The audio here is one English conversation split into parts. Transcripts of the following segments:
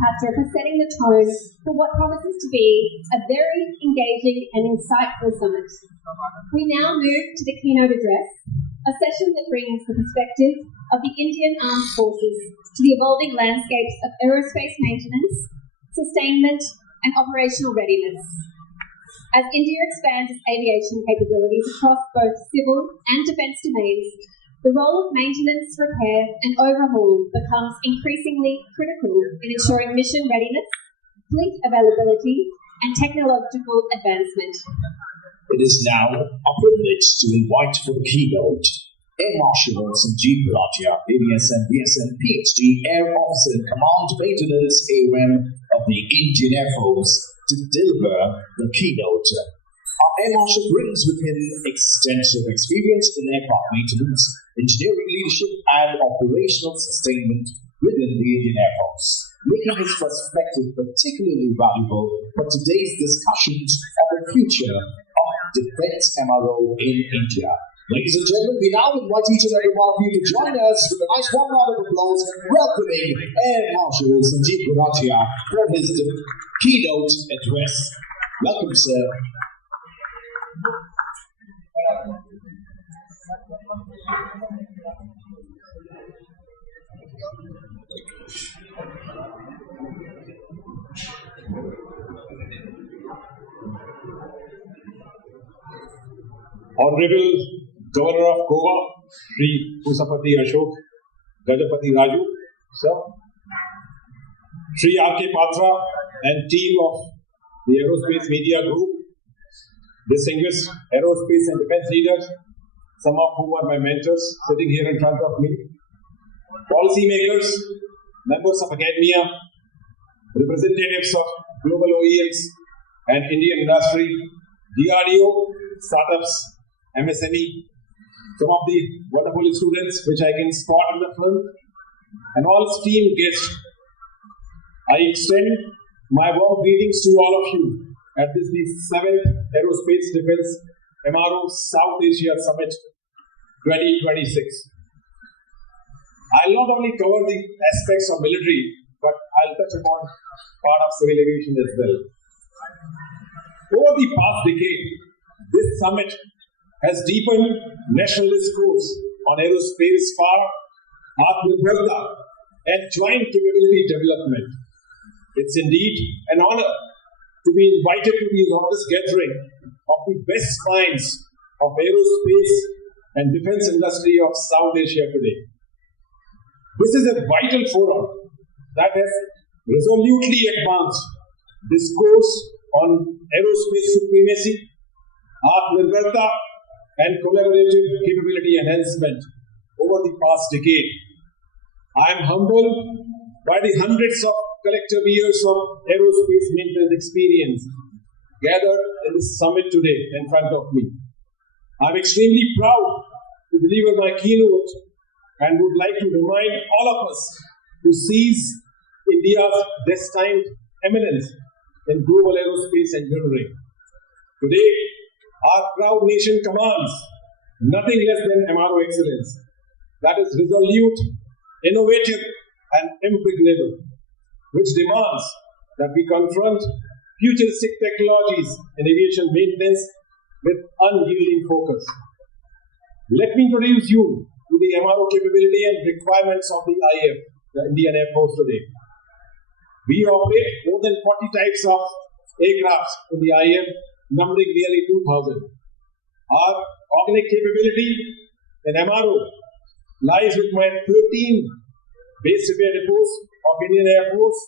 Ghuratia for setting the tone for what promises to be a very engaging and insightful summit. We now move to the keynote address, a session that brings the perspective of the Indian Armed Forces to the evolving landscapes of aerospace maintenance, sustainment, and operational readiness. As India expands its aviation capabilities across both civil and defence domains, the role of maintenance, repair, and overhaul becomes increasingly critical in ensuring mission readiness, fleet availability, and technological advancement. It is now a privilege to invite for the keynote Air Marshal Sanjiv Ghuratia, AVSM, VSM, PhD, Air Officer in Command Maintenance AOM of the Indian Air Force, to deliver the keynote. Our Air Marshal brings with him extensive experience in aircraft maintenance, engineering leadership, and operational sustainment within the Indian Air Force, making his perspective particularly valuable for today's discussions on the future of defense MRO in India. Ladies and gentlemen, we now invite each and every one of you to join us with a nice warm round of applause welcoming Air Marshal Sanjiv Ghuratia for his keynote address. Welcome, sir. Honorable Governor of Goa, Sri Pusapati Ashok Gajapati Raju, sir, Sri R.K. Patra and team of the Aerospace Media Group, distinguished aerospace and defense leaders, some of whom are my mentors sitting here in front of me, policymakers, members of academia, representatives of global OEMs and Indian industry, DRDO, startups, MSME, some of the wonderful students which I can spot in the film, and all esteemed guests. I extend my warm greetings to all of you at this the 7th Aerospace Defense MRO South Asia Summit 2026. I'll not only cover the aspects of military, but I'll touch upon part of civil aviation as well. Over the past decade, this summit has deepened national discourse on aerospace power, Atmanirbharta, and joint capability development. It's indeed an honor to be invited to the august gathering of the best minds of aerospace and defense industry of South Asia today. This is a vital forum that has resolutely advanced discourse on aerospace supremacy, Atmanirbharta, and collaborative capability enhancement over the past decade. I am humbled by the hundreds of collective years of aerospace maintenance experience gathered in this summit today in front of me. I am extremely proud to deliver my keynote and would like to remind all of us to seize India's destined eminence in global aerospace engineering. Today, our proud nation commands nothing less than MRO excellence that is resolute, innovative, and impregnable, which demands that we confront futuristic technologies in aviation maintenance with unyielding focus. Let me introduce you to the MRO capability and requirements of the IAF, the Indian Air Force today. We operate more than 40 types of aircraft in the IAF, numbering nearly 2,000. Our organic capability in MRO lies with my 13 base repair depots of Indian Air Force,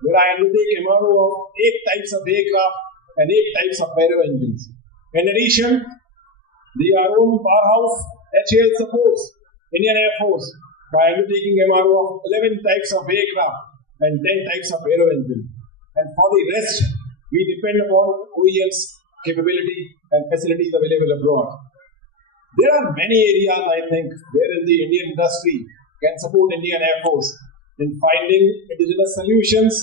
where I undertake MRO of 8 types of aircraft and 8 types of aero engines. In addition, the AOM powerhouse HAL supports Indian Air Force by undertaking MRO of 11 types of aircraft and 10 types of aero engine. And for the rest, we depend upon OEMs' capability and facilities available abroad. There are many areas, I think, wherein the Indian industry can support Indian Air Force in finding indigenous solutions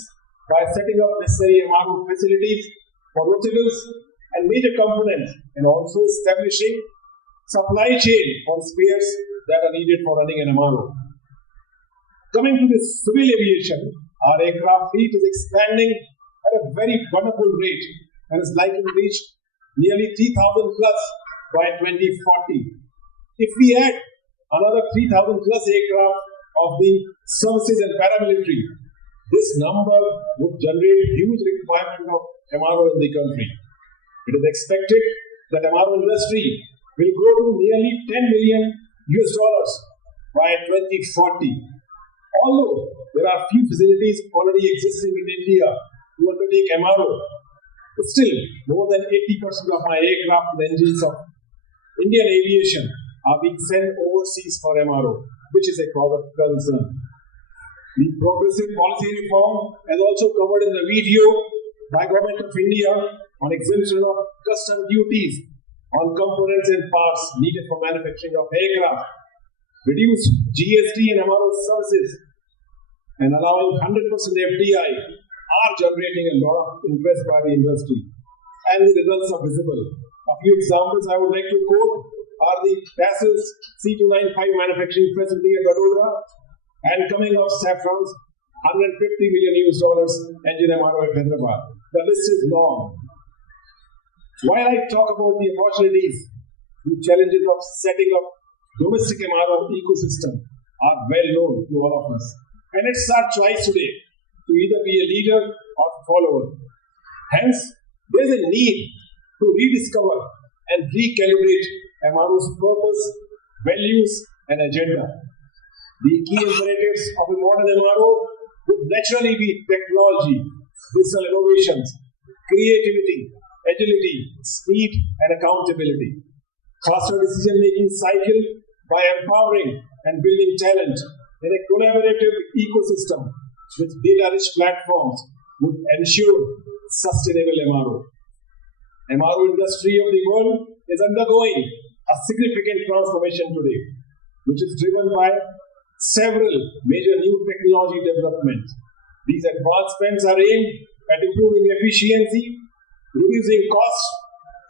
by setting up necessary MRO facilities for rotables and major components, and also establishing supply chain for spares that are needed for running an MRO. Coming to the civil aviation, Our aircraft fleet is expanding at a very wonderful rate and is likely to reach nearly 3,000 plus by 2040. If we add another 3,000 plus aircraft of the services and paramilitary, this number would generate huge requirement of MRO in the country. It is expected that MRO industry will grow to nearly $10 million by 2040. Although there are few facilities already existing in India to undertake MRO, but still more than 80% of my aircraft and engines of Indian aviation are being sent overseas for MRO, which is a cause of concern. The progressive policy reform has also covered in the video by Government of India on exemption of custom duties on components and parts needed for manufacturing of aircraft, reduced GST and MRO services, and allowing 100% FDI are generating a lot of interest by the industry, and the results are visible. A few examples I would like to quote are the Dassault's C295 manufacturing facility at Vadodara and coming of Safran's $150 million engine MRO at Hyderabad. The list is long. While I talk about the opportunities, the challenges of setting up domestic MRO ecosystem are well known to all of us. And it's our choice today to either be a leader or follower. Hence, there's a need to rediscover and recalibrate MRO's purpose, values, and agenda. The key imperatives of a modern MRO would naturally be technology, digital innovations, creativity, agility, speed, and accountability. Faster decision-making cycle by empowering and building talent in a collaborative ecosystem with data-rich platforms would ensure sustainable MRO. MRO industry of the world is undergoing a significant transformation today, which is driven by several major new technology developments. These advancements are aimed at improving efficiency, reducing costs,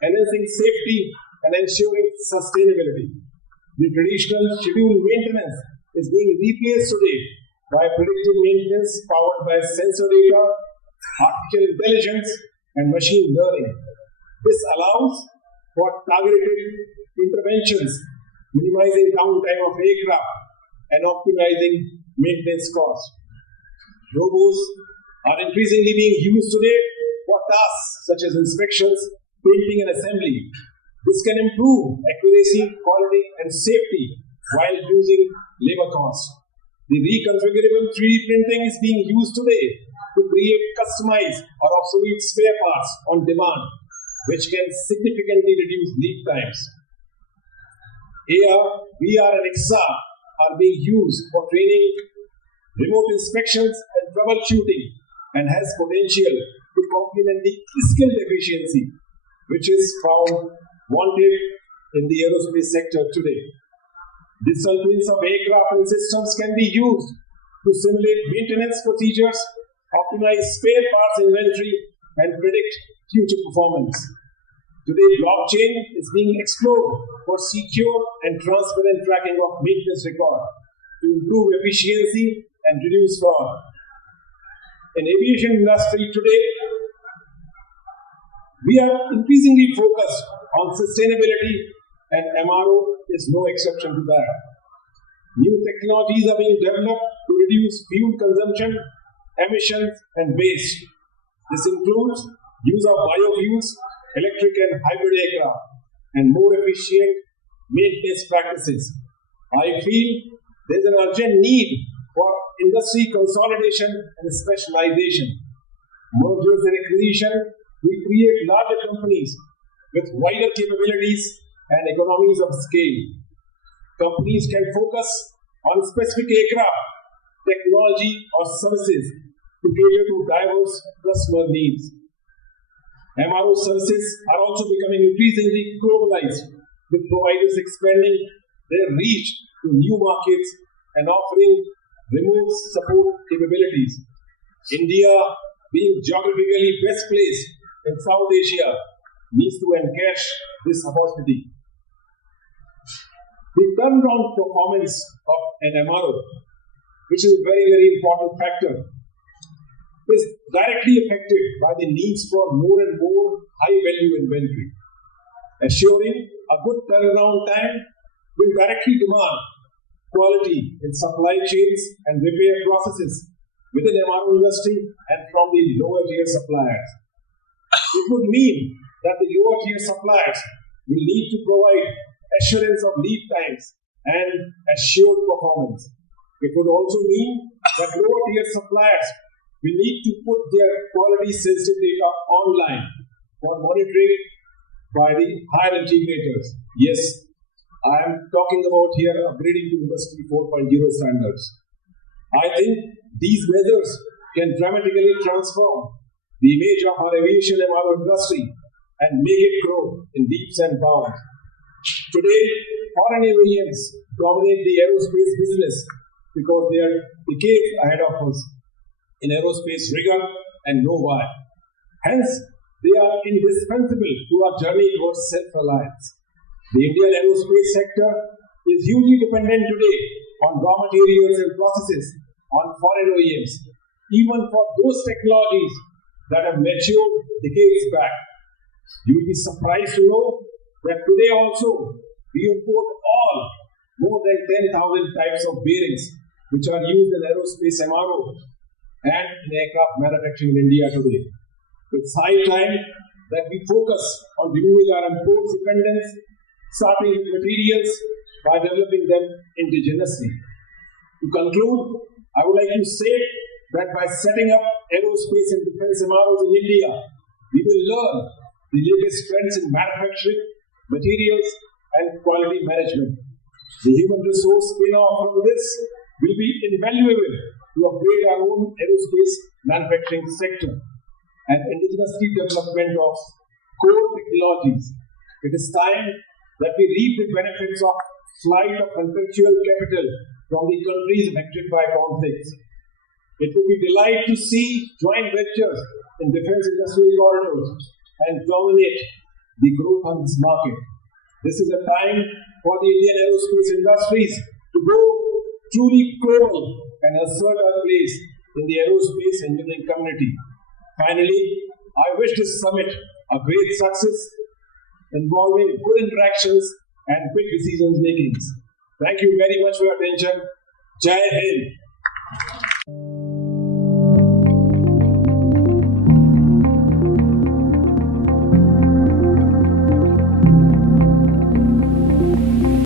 enhancing safety, and ensuring sustainability. The traditional scheduled maintenance is being replaced today by predictive maintenance powered by sensor data, artificial intelligence, and machine learning. This allows for targeted interventions, minimizing downtime of aircraft and optimizing maintenance costs. Robots are increasingly being used today for tasks such as inspections, painting, and assembly. This can improve accuracy, quality, and safety while reducing labor costs. The reconfigurable 3D printing is being used today to create customized or obsolete spare parts on demand, which can significantly reduce lead times. AR, VR, and XR are being used for training, remote inspections, and troubleshooting, and has potential to complement the skilled efficiency, which is found wanted in the aerospace sector today. Digital twins of aircraft and systems can be used to simulate maintenance procedures, optimize spare parts inventory, and predict future performance. Today, blockchain is being explored for secure and transparent tracking of maintenance record to improve efficiency and reduce fraud. In aviation industry today, we are increasingly focused on sustainability, and MRO is no exception to that. New technologies are being developed to reduce fuel consumption, emissions, and waste. This includes use of biofuels, electric and hybrid aircraft, and more efficient maintenance practices. I feel there is an urgent need for industry consolidation and specialization. Mergers and acquisition will create larger companies with wider capabilities and economies of scale. Companies can focus on specific aircraft, technology, or services to cater to diverse customer needs. MRO services are also becoming increasingly globalized, with providers expanding their reach to new markets and offering remote support capabilities. India, being geographically best placed in South Asia, needs to encash this opportunity. The turnaround performance of an MRO, which is a very, very important factor, is directly affected by the needs for more and more high-value inventory. Assuring a good turnaround time will directly demand quality in supply chains and repair processes within the MRO industry and from the lower tier suppliers. It would mean that the lower tier suppliers will need to provide assurance of lead times and assured performance. It would also mean that lower tier suppliers will need to put their quality sensitive data online for monitoring by the higher integrators. Yes, I am talking about here upgrading to Industry 4.0 standards. I think these measures can dramatically transform the image of our aviation MRO industry and make it grow in leaps and bounds. Today, foreign OEMs dominate the aerospace business because they are decades ahead of us in aerospace rigor and know-why. Hence, they are indispensable to our journey towards self-reliance. The Indian aerospace sector is hugely dependent today on raw materials and processes on foreign OEMs, even for those technologies that have matured decades back. You will be surprised to know that today also we import all more than 10,000 types of bearings which are used in aerospace MRO and in aircraft manufacturing in India today. It's high time that we focus on removing our import dependence, starting with materials by developing them indigenously. To conclude, I would like to say that by setting up aerospace and defense MROs in India, we will learn the latest trends in manufacturing, materials, and quality management. The human resource spin-off from this will be invaluable to upgrade our own aerospace manufacturing sector and indigenously development of core technologies. It is time that we reap the benefits of flight of intellectual capital from the countries affected by conflicts. It would be delight to see joint ventures in defense industrial corridors and dominate the growth on this market. This is a time for the Indian aerospace industries to go truly global and assert our place in the aerospace engineering community. Finally, I wish this summit a great success involving good interactions and quick decision makings. Thank you very much for your attention. Jai Hind.